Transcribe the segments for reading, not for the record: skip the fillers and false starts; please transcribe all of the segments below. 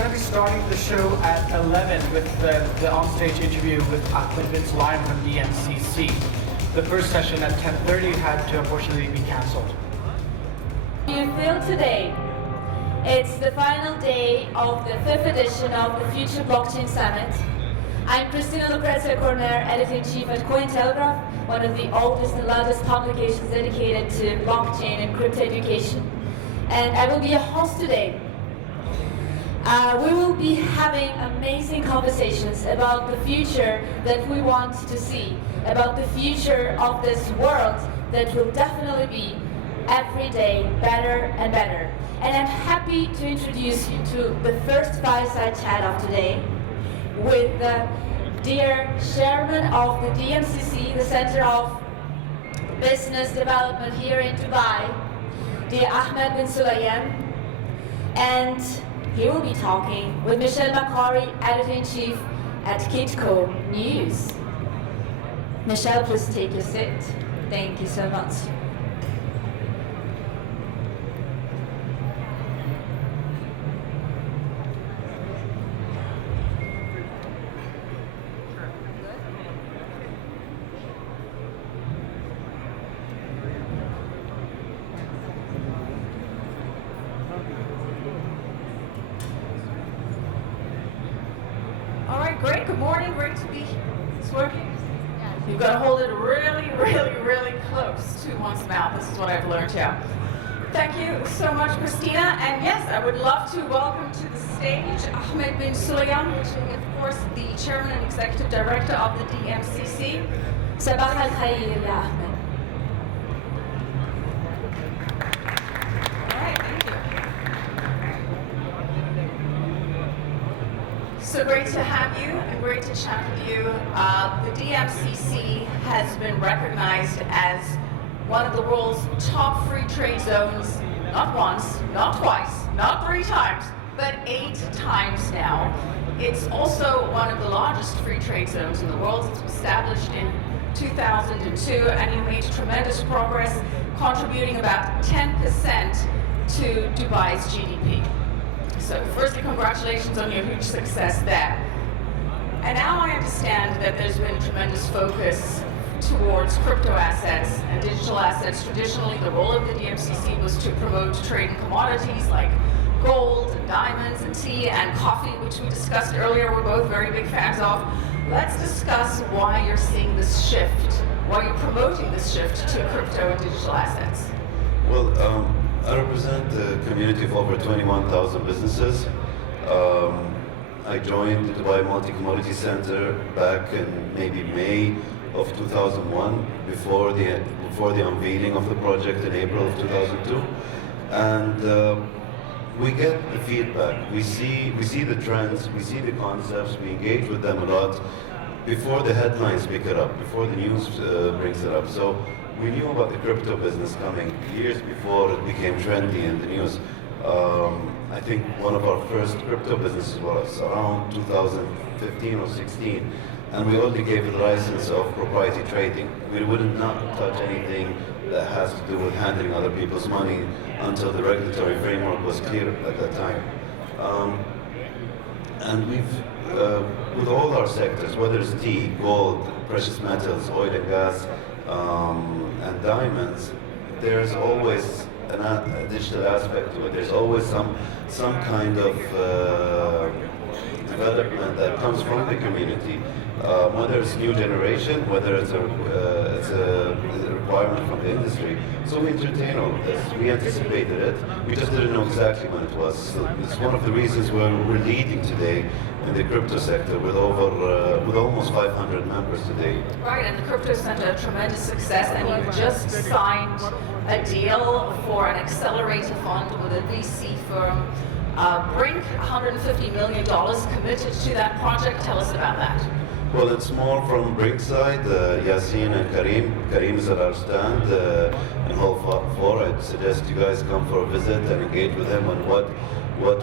going to be starting the show at 11 with the onstage interview with Ahmed Bin Sulayem from DMCC. The first session at 10:30 had to unfortunately be cancelled. How do you feel today? It's the final day of the 5th edition of the Future Blockchain Summit. I'm Christina Lucrezia-Corner, Editor-in-Chief at Cointelegraph, one of the oldest and largest publications dedicated to blockchain and crypto education. And I will be your host today. We will be having amazing conversations about the future that we want to see, about the future of this world that will definitely be every day better and better. And I'm happy to introduce you to the first fireside chat of today with the dear chairman of the DMCC, the Center of Business Development here in Dubai, dear Ahmed Bin Sulayem, and he will be talking with Michelle Makori, Editor-in-Chief at KITCO News. Michelle, please take your seat. Thank you so much. Great, good morning, great to be here. It's working? You've got to hold it really, really, really close to one's mouth. This is what I've learned here. Thank you so much, Christina. And yes, I would love to welcome to the stage Ahmed Bin Sulayem, which is, of course, the Chairman and Executive Director of the DMCC. صباح الخير يا أحمد. So great to have you and great to chat with you. The DMCC has been recognized as one of the world's top free trade zones, not once, not twice, not 3 times, but 8 times now. It's also one of the largest free trade zones in the world. It was established in 2002, and you made tremendous progress, contributing about 10% to Dubai's GDP. So firstly, congratulations on your huge success there. And now I understand that there's been tremendous focus towards crypto assets and digital assets. Traditionally, the role of the DMCC was to promote trade in commodities like gold and diamonds and tea and coffee, which we discussed earlier. We're both very big fans of. Let's discuss why you're seeing this shift, why you're promoting this shift to crypto and digital assets. Well, I represent a community of over 21,000 businesses. I joined the Dubai Multi-Commodity Center back in maybe May of 2001, before the unveiling of the project in April of 2002. And we get the feedback. We see the trends, we see the concepts, we engage with them a lot before the headlines pick it up, before the news brings it up. So we knew about the crypto business coming years before it became trendy in the news. I think one of our first crypto businesses was around 2015 or 16, and we only gave it a license of proprietary trading. We wouldn't not touch anything that has to do with handling other people's money until the regulatory framework was clear at that time. And we've, with all our sectors, whether it's tea, gold, precious metals, oil and gas, and diamonds, there's always a digital aspect to it. There's always some kind of development that comes from the community, whether it's new generation, whether it's a requirement from the industry. So we entertain all of this. We anticipated it. We just didn't know exactly when it was. So it's one of the reasons why we're leading today in the crypto sector with almost 500 members today. Right, and the Crypto Center, tremendous success, and you've just signed a deal for an accelerator fund with a VC firm. Brink, $150 million committed to that project. Tell us about that. Well, it's more from Brink's side, Yasin and Karim. Karim is at our stand in Hall 4. I'd suggest you guys come for a visit and engage with him on what would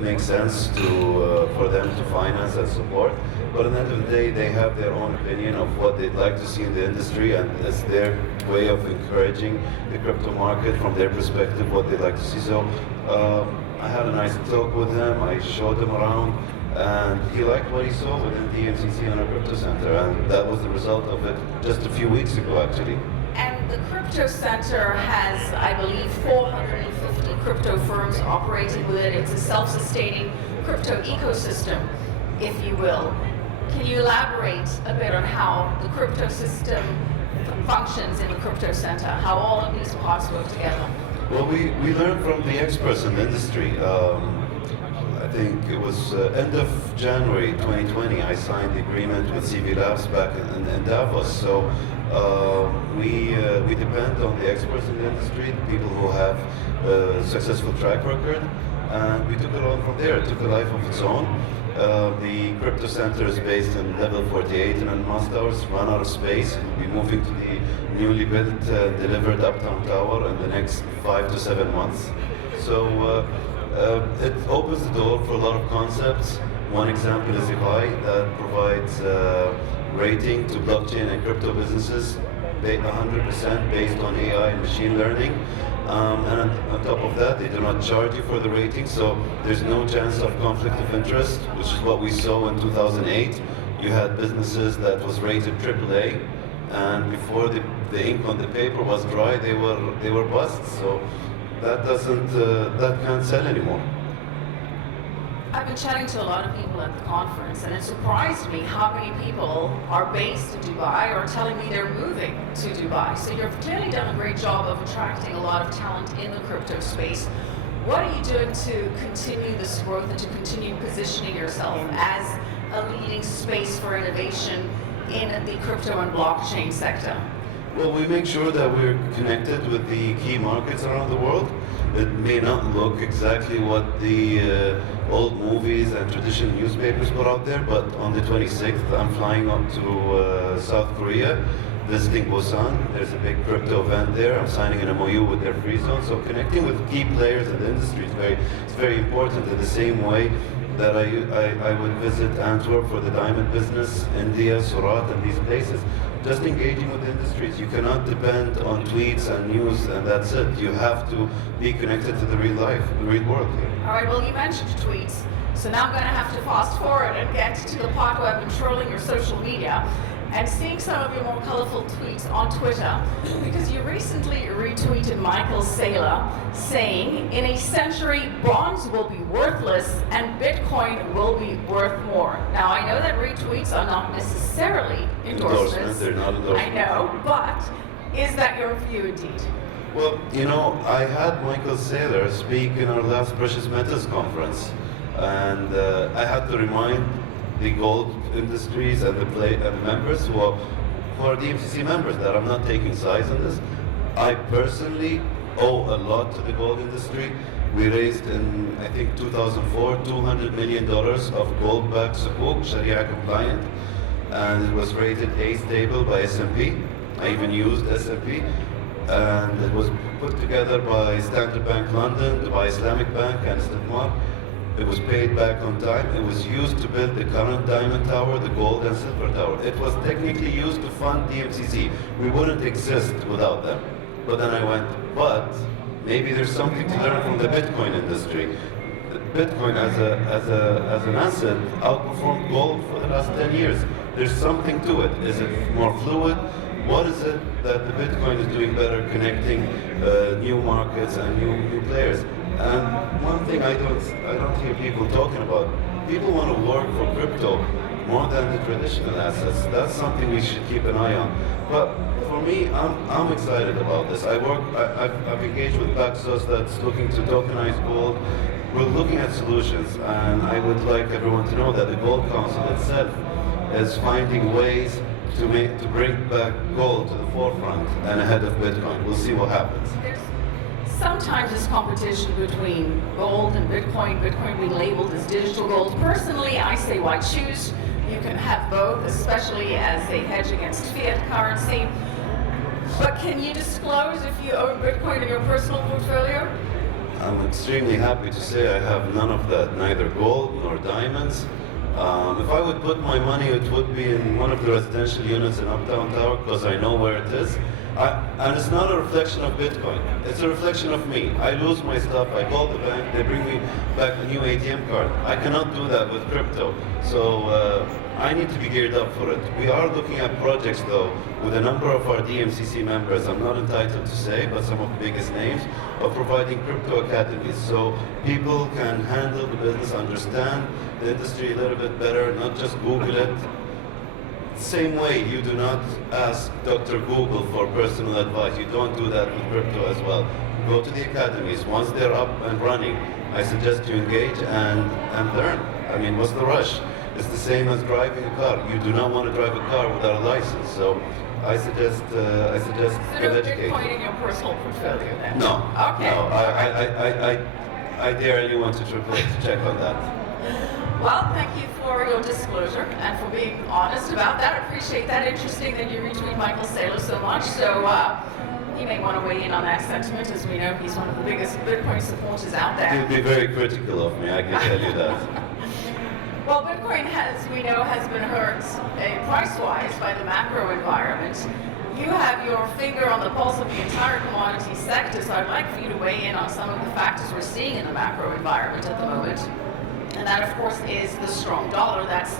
make sense for them to finance and support. But at the end of the day, they have their own opinion of what they'd like to see in the industry, and it's their way of encouraging the crypto market from their perspective, what they'd like to see. So I had a nice talk with him. I showed him around, and he liked what he saw within DMCC and our crypto center, and that was the result of it just a few weeks ago, actually. And the Crypto Center has, I believe, 450 crypto firms operating with it. It's a self-sustaining crypto ecosystem, if you will. Can you elaborate a bit on how the crypto system functions in the Crypto Center, how all of these parts work together? Well, we learned from the experts in the industry. I think it was end of January 2020, I signed the agreement with CV Labs back in Davos. So we depend on the experts in the industry, the people who have a successful track record, and we took it on from there. It took a life of its own. The Crypto Center is based in level 48 in Almas Towers, run out of space. We'll be moving to the newly built, delivered Uptown Tower in the next 5 to 7 months. So it opens the door for a lot of concepts. One example is EVI that provides rating to blockchain and crypto businesses 100% based on AI and machine learning. And on top of that, they do not charge you for the rating, so there's no chance of conflict of interest, which is what we saw in 2008. You had businesses that was rated AAA, and before the ink on the paper was dry, they were busts. So that can't sell anymore. I've been chatting to a lot of people at the conference, and it surprised me how many people are based in Dubai or telling me they're moving to Dubai. So you've clearly done a great job of attracting a lot of talent in the crypto space. What are you doing to continue this growth and to continue positioning yourself as a leading space for innovation in the crypto and blockchain sector? Well, we make sure that we're connected with the key markets around the world. It may not look exactly what the old movies and traditional newspapers put out there, but on the 26th, I'm flying up to South Korea, visiting Busan. There's a big crypto event there. I'm signing an MOU with their free zone. So connecting with key players in the industry is very important, in the same way that I would visit Antwerp for the diamond business, India, Surat, and these places. Just engaging with the industries. You cannot depend on tweets and news and that's it. You have to be connected to the real life, the real world here. All right, well, you mentioned tweets, so now I'm going to have to fast forward and get to the part where I've been trolling your social media and seeing some of your more colorful tweets on Twitter, because you recently retweeted Michael Saylor saying, in a century, bonds will be worthless and Bitcoin will be worth more. Now, I know that retweets are not necessarily endorsements. They're not endorsements. I know, but is that your view indeed? Well, you know, I had Michael Saylor speak in our last Precious Metals conference, and I had to remind the gold industries and the members who are DMCC members that I'm not taking sides on this. I personally owe a lot to the gold industry. We raised in, I think, 2004, $200 million of gold-backed sukuk, Sharia compliant, and it was rated A stable by S&P. I even used S&P, and it was put together by Standard Bank London, Dubai Islamic Bank, and Islamar. It was paid back on time. It was used to build the current diamond tower, the gold and silver tower. It was technically used to fund DMCC. We wouldn't exist without them. But then I went, but maybe there's something to learn from the Bitcoin industry. Bitcoin as an asset outperformed gold for the last 10 years. There's something to it. Is it more fluid? What is it that the Bitcoin is doing better, connecting new markets and new players? And one thing I don't hear people talking about, people want to work for crypto more than the traditional assets. That's something we should keep an eye on. But for me, I'm excited about this. I've engaged with Paxos that's looking to tokenize gold. We're looking at solutions, and I would like everyone to know that the Gold Council itself is finding ways to bring back gold to the forefront and ahead of Bitcoin. We'll see what happens. Sometimes there's competition between gold and Bitcoin, Bitcoin being labeled as digital gold. Personally, I say why choose? You can have both, especially as a hedge against fiat currency. But can you disclose if you own Bitcoin in your personal portfolio? I'm extremely happy to say I have none of that, neither gold nor diamonds. If I would put my money, it would be in one of the residential units in Uptown Tower, because I know where it is. And it's not a reflection of Bitcoin. It's a reflection of me. I lose my stuff. I call the bank. They bring me back a new ATM card. I cannot do that with crypto. So I need to be geared up for it. We are looking at projects, though, with a number of our DMCC members, I'm not entitled to say, but some of the biggest names, of providing crypto academies. So people can handle the business, understand the industry a little bit better, not just Google it. Same way, you do not ask Dr. Google for personal advice. You don't do that with crypto as well. Go to the academies. Once they're up and running, I suggest you engage and learn. I mean, what's the rush? It's the same as driving a car. You do not want to drive a car without a license. So I suggest get educated. Bitcoin in your personal portfolio then? No. Okay. No. I dare anyone to check on that. Well, thank you for your disclosure and for being honest about that. I appreciate that. Interesting that you retweet Michael Saylor so much. So he may want to weigh in on that sentiment, as we know he's one of the biggest Bitcoin supporters out there. He'll be very critical of me, I can tell you that. Well, Bitcoin, as we know, has been hurt price-wise by the macro environment. You have your finger on the pulse of the entire commodity sector, so I'd like for you to weigh in on some of the factors we're seeing in the macro environment at the moment. And that, of course, is the strong dollar that's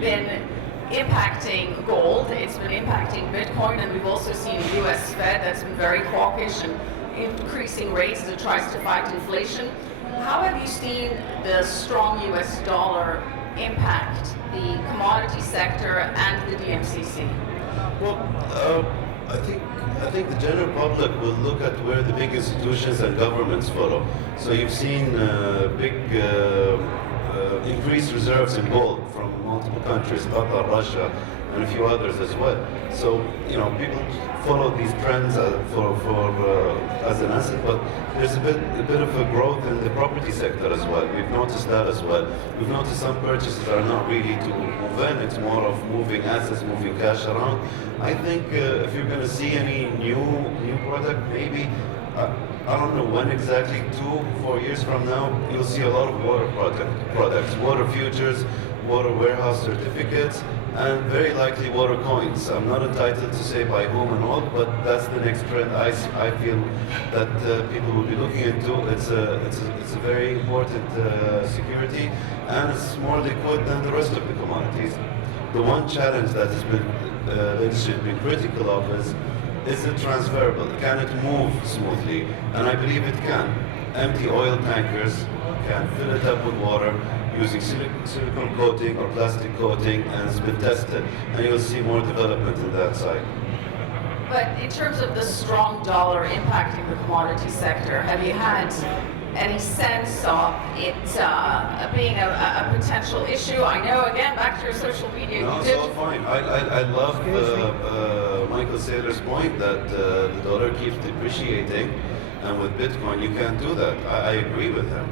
been impacting gold. It's been impacting Bitcoin, and we've also seen the U.S. Fed that's been very hawkish and increasing rates as it tries to fight inflation. How have you seen the strong U.S. dollar impact the commodity sector and the DMCC? Well, I think the general public will look at where the big institutions and governments follow. So you've seen big increased reserves in gold from multiple countries, Qatar, Russia, and a few others as well. So people follow these trends as an asset, but there's a bit of a growth in the property sector as well. We've noticed that as well. We've noticed some purchases are not really to move in, it's more of moving assets, moving cash around. I think if you're going to see any new product, maybe, I don't know when exactly, 2-4 years from now, you'll see a lot of water products, water futures, water warehouse certificates, and very likely water coins. I'm not entitled to say by whom and all, but that's the next trend I feel that people will be looking into. It's a very important security, and it's more liquid than the rest of the commodities. The one challenge that has been the industry has been critical of is it transferable? Can it move smoothly? And I believe it can. Empty oil tankers can fill it up with water using silicone coating or plastic coating, and it's been tested. And you'll see more development in that side. But in terms of the strong dollar impacting the commodity sector, have you had any sense of it being a potential issue? I know, again, back to your social media. No, it's all fine. I love Michael Saylor's point that the dollar keeps depreciating, and with Bitcoin you can't do that. I agree with him.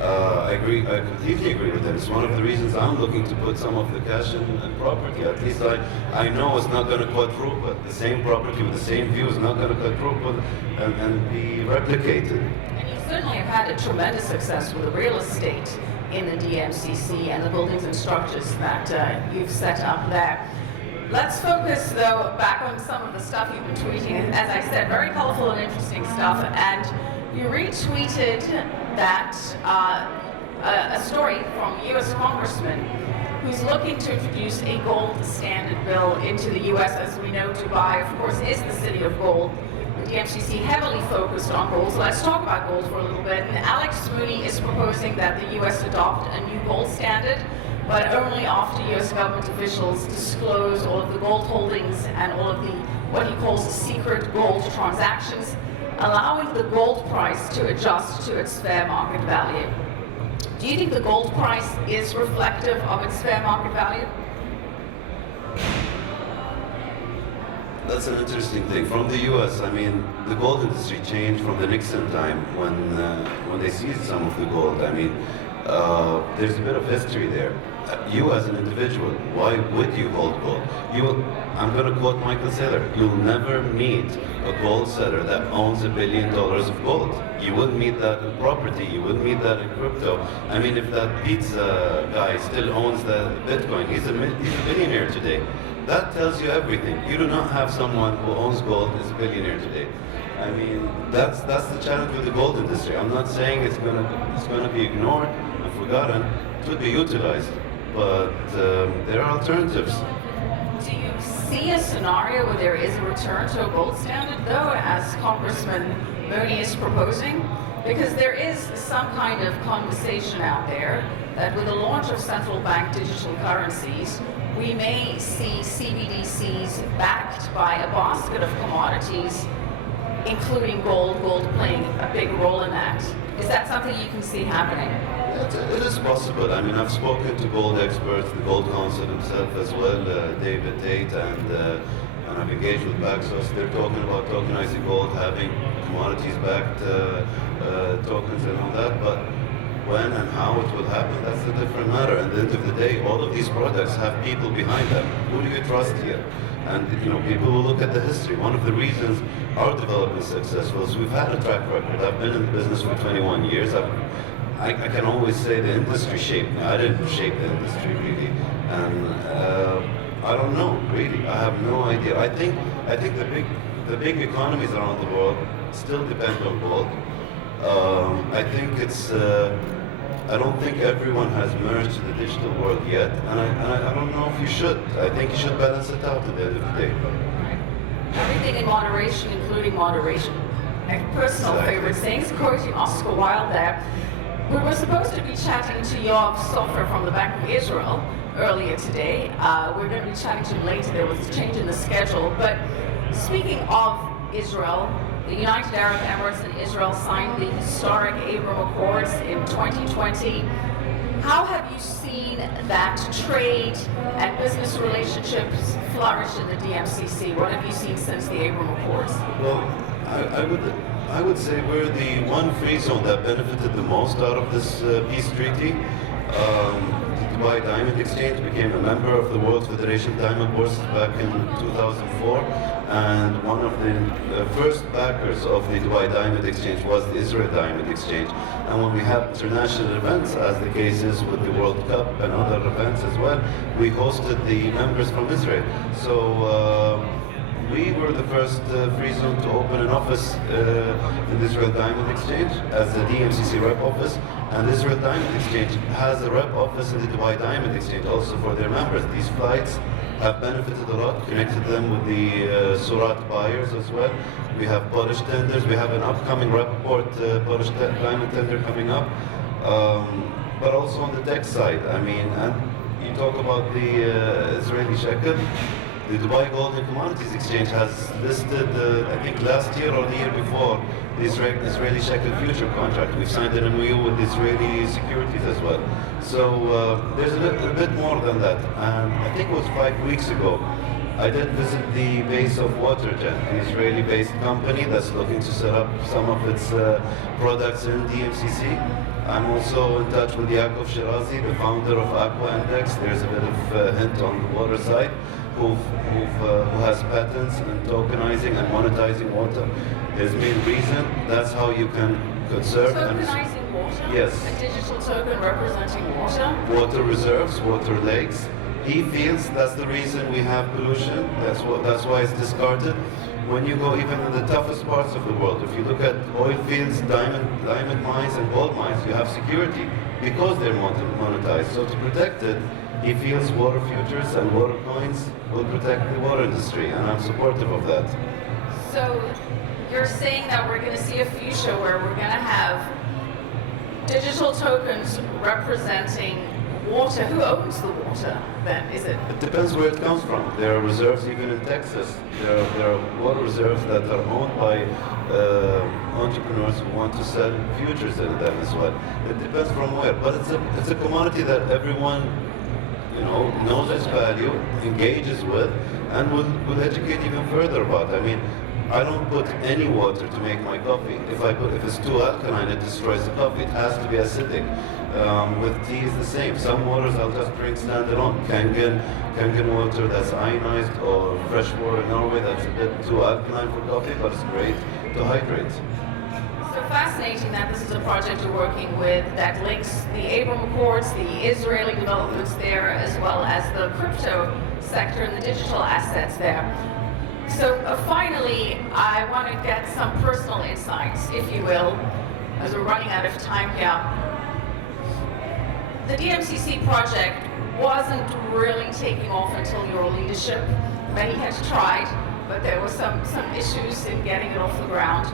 I completely agree with him. It's one of the reasons I'm looking to put some of the cash in property. At least I know it's not going to quadruple. The same property with the same view is not going to quadruple and be replicated. And you certainly have had a tremendous success with the real estate in the DMCC and the buildings and structures that you've set up there. Let's focus, though, back on some of the stuff you've been tweeting. As I said, very colorful and interesting stuff. And you retweeted that a story from a U.S. congressman who's looking to introduce a gold standard bill into the U.S. As we know, Dubai, of course, is the city of gold. The DMCC heavily focused on gold. So let's talk about gold for a little bit. And Alex Mooney is proposing that the U.S. adopt a new gold standard, but only after U.S. government officials disclose all of the gold holdings and all of the, what he calls secret gold transactions, allowing the gold price to adjust to its fair market value. Do you think the gold price is reflective of its fair market value? That's an interesting thing. From the U.S., I mean, the gold industry changed from the Nixon time when they seized some of the gold. I mean, there's a bit of history there. You as an individual, why would you hold gold? I'm going to quote Michael Saylor, you'll never meet a gold seller that owns $1 billion of gold. You wouldn't meet that in property, you wouldn't meet that in crypto. I mean, if that pizza guy still owns the Bitcoin, he's a billionaire today. that tells you everything. You do not have someone who owns gold is a billionaire today. I mean, that's the challenge with the gold industry. I'm not saying it's gonna be ignored and forgotten. It would be utilized, but there are alternatives. Do you see a scenario where there is a return to a gold standard, though, as Congressman Mooney is proposing? Because there is some kind of conversation out there that with the launch of central bank digital currencies, we may see CBDCs backed by a basket of commodities, including gold playing a big role in that. Is that something you can see happening? It is possible. I mean, I've spoken to gold experts, the Gold Council himself as well, David Tate, and I've engaged with Paxos. They're talking about tokenizing gold, having commodities-backed tokens and all that, but when and how it will happen, that's a different matter. At the end of the day, all of these products have people behind them. Who do you trust here? And people will look at the history. One of the reasons our development is successful is we've had a track record. I've been in the business for 21 years. I can always say the industry shaped me. I didn't shape the industry really, and I don't know really. I have no idea. I think the big economies around the world still depend on gold. I think it's. I don't think everyone has merged to the digital world yet, and I don't know if you should. I think you should balance it out at the end of the day. Everything in moderation, including moderation. My personal favorite things, quoting Oscar Wilde there. We were supposed to be chatting to Yoav Sofer from the Bank of Israel earlier today. We're going to be chatting to him later. There was a change in the schedule. But speaking of Israel, the United Arab Emirates and Israel signed the historic Abraham Accords in 2020. How have you seen that trade and business relationships flourish in the DMCC? What have you seen since the Abraham Accords? Well, I would say we're the one free zone that benefited the most out of this peace treaty. The Dubai Diamond Exchange became a member of the World Federation of Diamond Bourses back in 2004, and one of the first backers of the Dubai Diamond Exchange was the Israel Diamond Exchange. And when we have international events, as the case is with the World Cup and other events as well, we hosted the members from Israel. So we were the first free zone to open an office in the Israel Diamond Exchange as the DMCC rep office, and the Israel Diamond Exchange has a rep office in the Dubai Diamond Exchange also for their members. These flights have benefited a lot, connected them with the Surat buyers as well. We have Polish tenders, we have an upcoming Rappaport Polish diamond tender coming up, but also on the tech side. I mean, and you talk about the Israeli shekel. The Dubai Gold and Commodities Exchange has listed, I think last year or the year before, the Israeli shekel future contract. We've signed an MOU with Israeli securities as well. So there's a bit more than that. And I think it was 5 weeks ago, I did visit the base of WaterJet, an Israeli-based company that's looking to set up some of its products in DMCC. I'm also in touch with Yaakov Shirazi, the founder of Aqua Index. There's a bit of hint on the water side. Who has patents in tokenizing and monetizing water. His main reason, that's how you can conserve Tokenizing water? Yes. A digital token representing water? Water reserves, water lakes. He feels that's the reason we have pollution. That's why it's discarded. When you go even in the toughest parts of the world, if you look at oil fields, diamond mines and gold mines, you have security because they're monetized. So to protect it, he feels water futures and water coins will protect the water industry, and I'm supportive of that. So you're saying that we're going to see a future where we're going to have digital tokens representing water. Who owns the water then? Is it? It depends where it comes from. There are reserves even in Texas. There are water reserves that are owned by entrepreneurs who want to sell futures in them as well. It depends from where, but it's a commodity that everyone knows its value, engages with, and will educate even further about. I mean, I don't put any water to make my coffee. If it's too alkaline, it destroys the coffee. It has to be acidic. With tea is the same. Some waters I'll just drink standalone. Kangen water that's ionized, or fresh water in Norway that's a bit too alkaline for coffee, but it's great to hydrate. So fascinating that this is a project you're working with that links the Abraham Accords, the Israeli developments there, as well as the crypto sector and the digital assets there. So finally, I want to get some personal insights, if you will, as we're running out of time here. The DMCC project wasn't really taking off until your leadership. Many had tried, but there were some issues in getting it off the ground.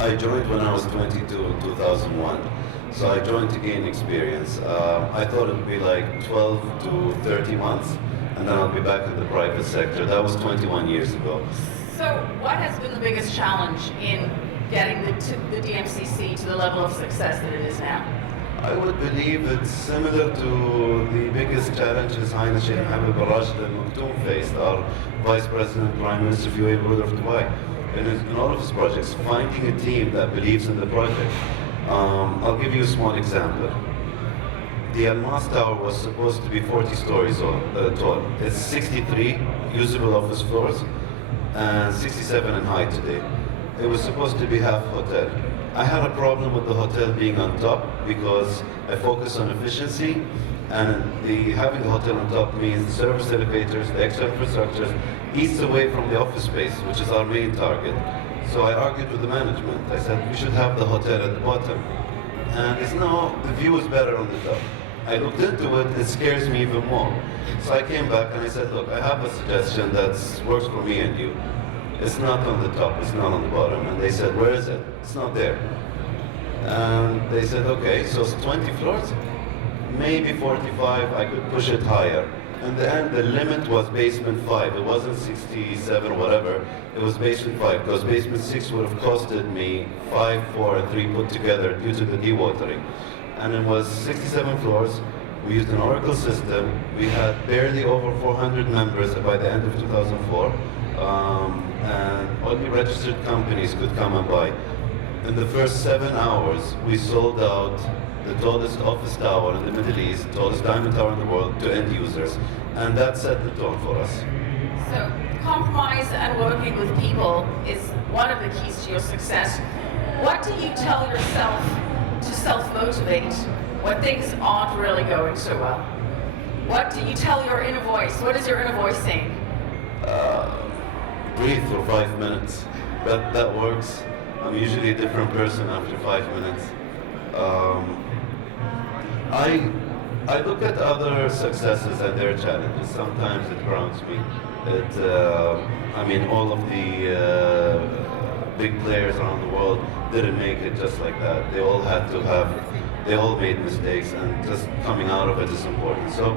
I joined when I was 22 in 2001, so I joined to gain experience. I thought it would be like 12 to 30 months, and then I'll be back in the private sector. That was 21 years ago. So what has been the biggest challenge in getting the DMCC to the level of success that it is now? I would believe it's similar to the biggest challenges Highness Sheikh Mohammed bin Rashid Al Maktoum faced, our Vice President, Prime Minister, UAE ruler of Dubai. In all of his projects, finding a team that believes in the project. I'll give you a small example. The Almas Tower was supposed to be 40 stories tall. It's 63 usable office floors and 67 in height today. It was supposed to be half hotel. I had a problem with the hotel being on top because I focus on efficiency, and having the hotel on top means the service elevators, the extra infrastructures, eats away from the office space, which is our main target. So I argued with the management. I said we should have the hotel at the bottom. And it's no, the view is better on the top. I looked into it, it scares me even more. So I came back and I said, look, I have a suggestion that works for me and you. It's not on the top, it's not on the bottom. And they said, where is it? It's not there. And they said, okay, so it's 20 floors? Maybe 45, I could push it higher. In the end, the limit was basement 5. It wasn't 67 or whatever. It was basement 5, because basement 6 would have costed me 5, 4, and 3 put together due to the dewatering. And it was 67 floors. We used an Oracle system. We had barely over 400 members by the end of 2004. And only registered companies could come and buy. In the first 7 hours, we sold out the tallest office tower in the Middle East, tallest diamond tower in the world, to end users. And that set the tone for us. So compromise and working with people is one of the keys to your success. What do you tell yourself to self-motivate when things aren't really going so well? What do you tell your inner voice? What is your inner voice saying? Breathe for 5 minutes. That works. I'm usually a different person after 5 minutes. I look at other successes and their challenges. Sometimes it grounds me. All of the big players around the world didn't make it just like that. They all made mistakes, and just coming out of it is important. So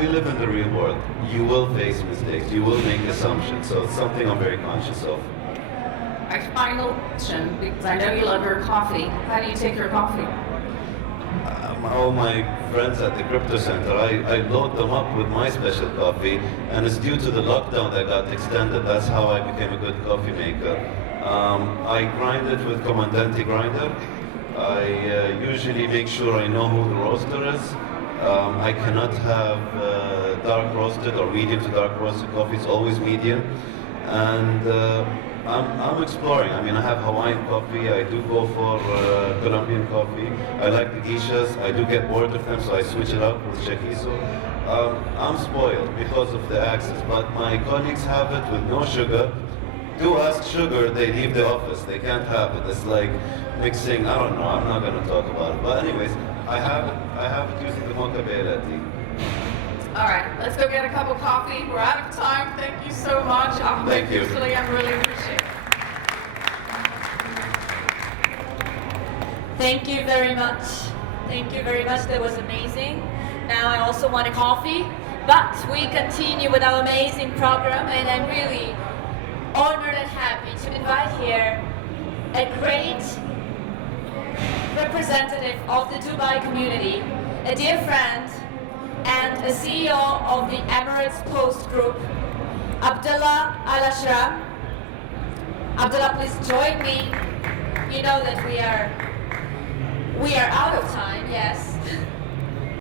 we live in the real world. You will face mistakes. You will make assumptions. So it's something I'm very conscious of. My final question, because I know you love your coffee. How do you take your coffee? All my friends at the crypto center, I load them up with my special coffee, and it's due to the lockdown that got extended. That's how I became a good coffee maker. I grind it with Commodities grinder. I usually make sure I know who the roaster is. I cannot have dark roasted or medium to dark roasted coffee. It's always medium. And I'm exploring. I have Hawaiian coffee. I do go for Colombian coffee. I like the geishas. I do get bored of them, so I switch it up with shakiso. I'm spoiled because of the access, but my colleagues have it with no sugar. Do ask sugar, they leave the office. They can't have it. It's like mixing, I don't know, I'm not going to talk about it. But anyways, I have it using the mocha beta tea. All right, let's go get a cup of coffee. We're out of time. Thank you so much. Thank you. I really appreciate it. Thank you very much. Thank you very much. That was amazing. Now I also want a coffee, but we continue with our amazing program, and I'm really honored and happy to invite here a great representative of the Dubai community, a dear friend, and a CEO of the Emirates Post Group, Abdullah Al-Ashram. Abdullah, please join me. You know that we are out of time, yes.